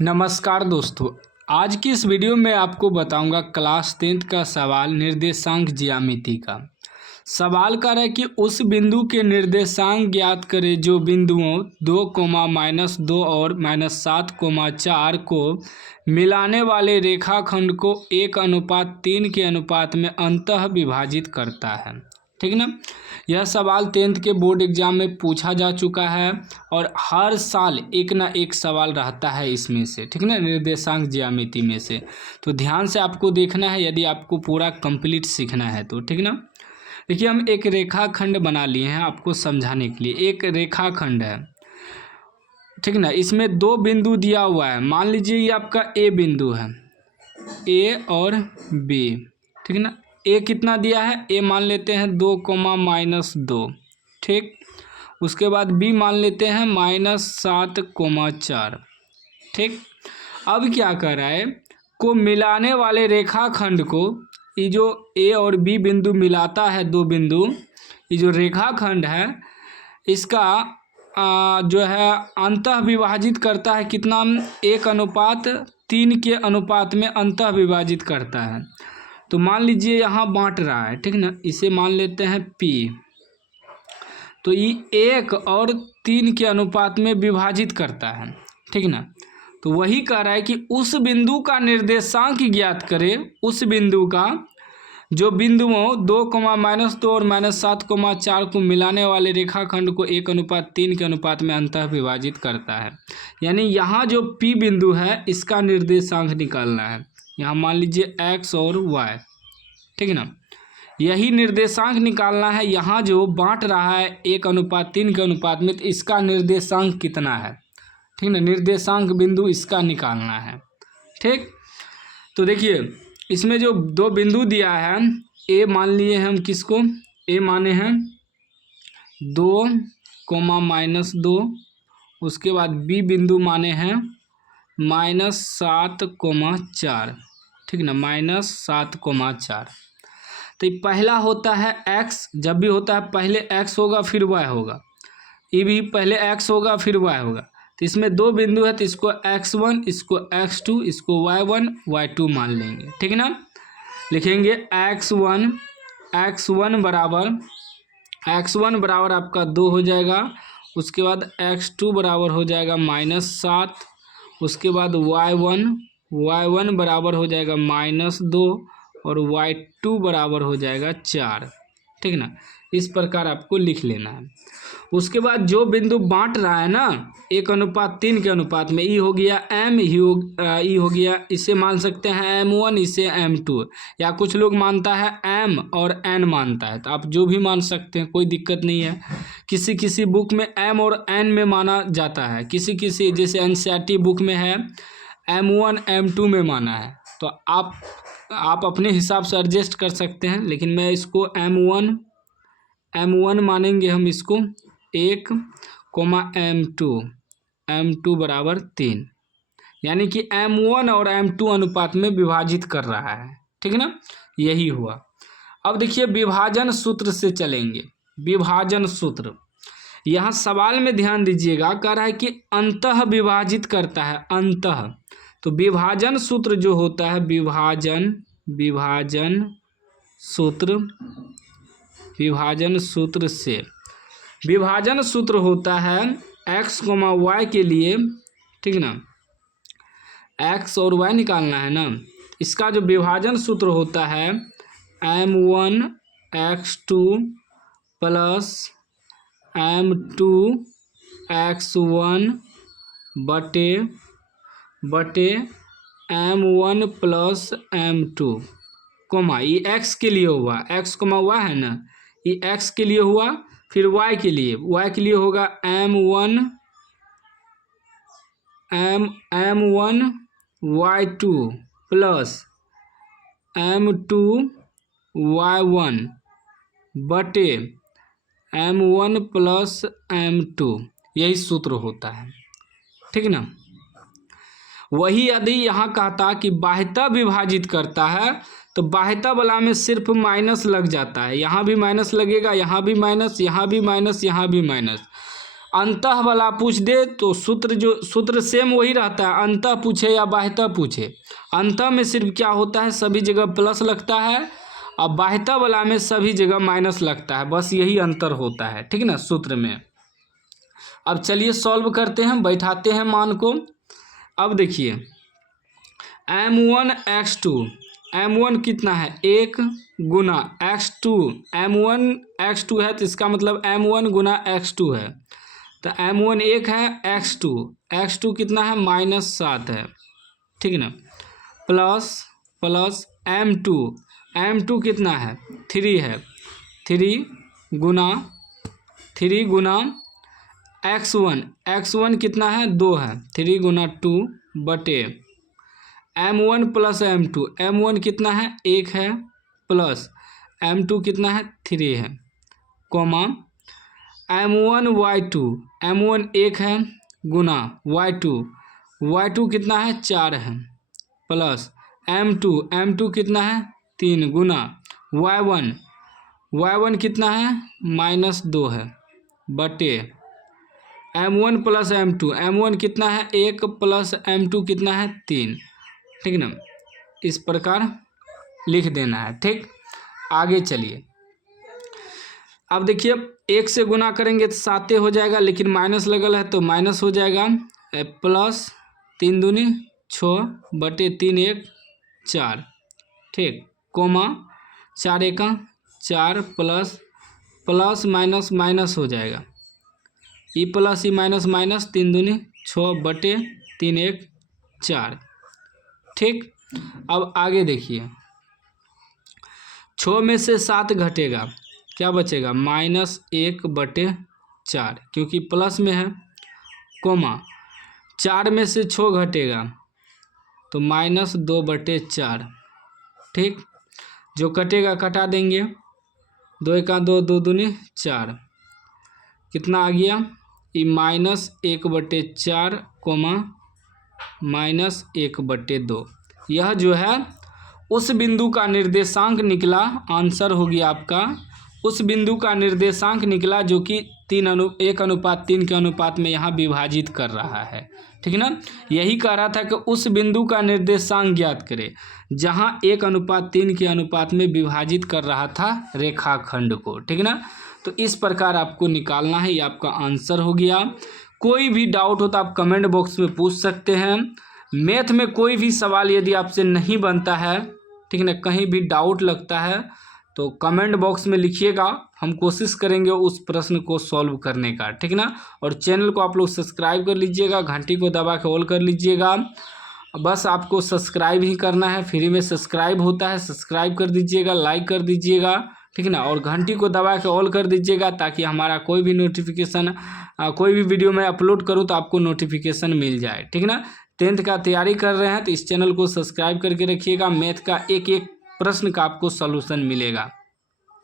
नमस्कार दोस्तों, आज की इस वीडियो में आपको बताऊंगा क्लास 10th का सवाल निर्देशांक ज्यामिति का। सवाल कर रहा है कि उस बिंदु के निर्देशांक ज्ञात करें जो बिंदुओं 2, -2 और -7, 4 को मिलाने वाले रेखाखंड को 1:3 के अनुपात में अंतः विभाजित करता है। ठीक ना। यह सवाल 10th के बोर्ड एग्जाम में पूछा जा चुका है और हर साल एक ना एक सवाल रहता है इसमें से। ठीक ना, निर्देशांक ज्यामिति में से। तो ध्यान से आपको देखना है यदि आपको पूरा कंप्लीट सीखना है तो। ठीक ना। देखिए, हम एक रेखाखंड बना लिए हैं आपको समझाने के लिए। एक रेखाखंड है, ठीक ना। इसमें दो बिंदु दिया हुआ है। मान लीजिए ये आपका ए बिंदु है, ए और बी। ठीक ना। ए कितना दिया है? ए मान लेते हैं 2, -2। ठीक। उसके बाद बी मान लेते हैं -7, 4। ठीक। अब क्या कर रहा है, को मिलाने वाले रेखाखंड को, ये जो ए और बी बिंदु मिलाता है दो बिंदु, ये जो रेखाखंड है इसका जो है अंतः विभाजित करता है। कितना? 1:3 के अनुपात में अंतः विभाजित करता है। तो मान लीजिए यहाँ बांट रहा है, ठीक ना। इसे मान लेते हैं P। तो ये 1 और 3 के अनुपात में विभाजित करता है। ठीक ना। तो वही कह रहा है कि उस बिंदु का निर्देशांक ज्ञात करें। उस बिंदु का जो बिंदुओं 2, -2 और -7, 4 को मिलाने वाले रेखाखंड को 1:3 के अनुपात में अंतः विभाजित करता है। यानी यहाँ जो P बिंदु है इसका निर्देशांक निकालना है। यहाँ मान लीजिए x और y। ठीक है ना। यही निर्देशांक निकालना है। यहाँ जो बांट रहा है 1:3 के अनुपात में, तो इसका निर्देशांक कितना है? ठीक ना। निर्देशांक बिंदु इसका निकालना है। ठीक। तो देखिए, इसमें जो दो बिंदु दिया है, ए मान लिए हम किसको? ए माने हैं 2, -2। उसके बाद बी बिंदु माने हैं -7, 4। ठीक ना, -7, 4। तो ये पहला होता है x। जब भी होता है पहले x होगा फिर y होगा। ये भी पहले x होगा फिर y होगा। तो इसमें दो बिंदु है तो इसको x1, इसको x2, इसको y1, y2 मान लेंगे। ठीक ना। लिखेंगे x1 बराबर आपका 2 हो जाएगा। उसके बाद x2 बराबर हो जाएगा -7। उसके बाद y1 बराबर हो जाएगा -2 और y2 बराबर हो जाएगा 4। ठीक ना। इस प्रकार आपको लिख लेना है। उसके बाद जो बिंदु बांट रहा है ना 1:3 के अनुपात में, ई हो गया m, ई हो गया, इसे मान सकते हैं m1, इसे m2, या कुछ लोग मानता है m और n मानता है। तो आप जो भी मान सकते हैं, कोई दिक्कत नहीं है। किसी किसी बुक में m और n में माना जाता है, किसी किसी जैसे NCERT बुक में है m1, m2 में माना है। तो आप अपने हिसाब से एडजस्ट कर सकते हैं, लेकिन मैं इसको m1 मानेंगे हम इसको 1, m2 बराबर 3। यानी कि m1 और m2 अनुपात में विभाजित कर रहा है। ठीक है ना। यही हुआ। अब देखिए, विभाजन सूत्र से चलेंगे। विभाजन सूत्र यहाँ सवाल में ध्यान दीजिएगा, कह रहा है कि अंतः विभाजित करता है। अंतः, तो विभाजन सूत्र जो होता है, विभाजन सूत्र होता है x, y के लिए। ठीक ना। x और y निकालना है ना। इसका जो विभाजन सूत्र होता है m1 x2 plus m2 x1 बटे m1 प्लस m2, ये x के लिए हुआ। x, y है ना, ये x के लिए हुआ। फिर y के लिए होगा m1 y2 plus m2 y1 बटे m1 प्लस m2। यही सूत्र होता है। ठीक ना। वही यदि यहाँ कहता कि बाह्यतः विभाजित करता है, तो बाह्यतः वाला में सिर्फ माइनस लग जाता है। यहाँ भी माइनस लगेगा, यहाँ भी माइनस, यहाँ भी माइनस, यहाँ भी माइनस। अंतः वाला पूछ दे तो सूत्र सेम वही रहता है, अंतः पूछे या बाह्यतः पूछे। अंतः में सिर्फ क्या होता है, सभी जगह प्लस लगता है, और बाह्यतः वाला में सभी जगह माइनस लगता है, बस यही अंतर होता है, ठीक ना, सूत्र में। अब चलिए सॉल्व करते हैं, बैठाते हैं मान को। अब देखिए m1 x2, m1 कितना है 1 गुना x2, m1 x2 है तो इसका मतलब m1 गुना x2 है, तो m1 1 है, x2 कितना है -7 है, ठीक ना, प्लस m2 कितना है 3 है, 3 गुना x1 कितना है 2 है, 3 गुना 2 बटे m1 प्लस m1 कितना है 1 है, प्लस m2 कितना है 3 है, कोमा m1 1 है गुना y2 कितना है 4 है, प्लस m2 कितना है 3 गुना y1 कितना है -2 है, बटे m1 प्लस m1 कितना है 1 प्लस m2 कितना है 3, ठीक ना, इस प्रकार लिख देना है, ठीक। आगे चलिए, अब देखिए 1 से गुना करेंगे तो 7 हो जाएगा, लेकिन माइनस लगल है तो माइनस हो जाएगा, प्लस 3 दूनी 6 बटे 3 1 4, ठीक, कोमा 4 1 4 प्लस माइनस हो जाएगा, ई प्लस ई माइनस 3 दूनी 6 बटे 3 1 4, ठीक। अब आगे देखिए 6 में से 7 घटेगा, क्या बचेगा -1 बटे 4, क्योंकि प्लस में है, कोमा 4 में से 6 घटेगा तो -2 बटे 4, ठीक, जो कटेगा कटा देंगे, 2 1 2 2 दूनी 4, कितना आ गया ये -1 बटे 4, कोमा -1 बटे 2, यह जो है उस बिंदु का निर्देशांक निकला, आंसर हो गया आपका, उस बिंदु का निर्देशांक निकला जो कि 1:3 के अनुपात में यहाँ विभाजित कर रहा है, ठीक ना। यही कह रहा था कि उस बिंदु का निर्देशांक ज्ञात करें जहाँ 1:3 के अनुपात में विभाजित कर रहा था रेखाखंड को, ठीक ना। तो इस प्रकार आपको निकालना है, ये आपका आंसर हो गया। कोई भी डाउट हो तो आप कमेंट बॉक्स में पूछ सकते हैं। मैथ में कोई भी सवाल यदि आपसे नहीं बनता है, ठीक ना, कहीं भी डाउट लगता है तो कमेंट बॉक्स में लिखिएगा, हम कोशिश करेंगे उस प्रश्न को सॉल्व करने का, ठीक ना। और चैनल को आप लोग सब्सक्राइब कर लीजिएगा, घंटी को दबा के ऑल कर लीजिएगा, बस आपको सब्सक्राइब ही करना है, फ्री में सब्सक्राइब होता है, सब्सक्राइब कर दीजिएगा, लाइक कर दीजिएगा, ठीक ना, और घंटी को दबा के ऑल कर दीजिएगा ताकि हमारा कोई भी नोटिफिकेशन, कोई भी वीडियो मैं अपलोड करूँ तो आपको नोटिफिकेशन मिल जाए, ठीक ना। 10th का तैयारी कर रहे हैं तो इस चैनल को सब्सक्राइब करके रखिएगा, मैथ का एक एक प्रश्न का आपको सॉल्यूशन मिलेगा।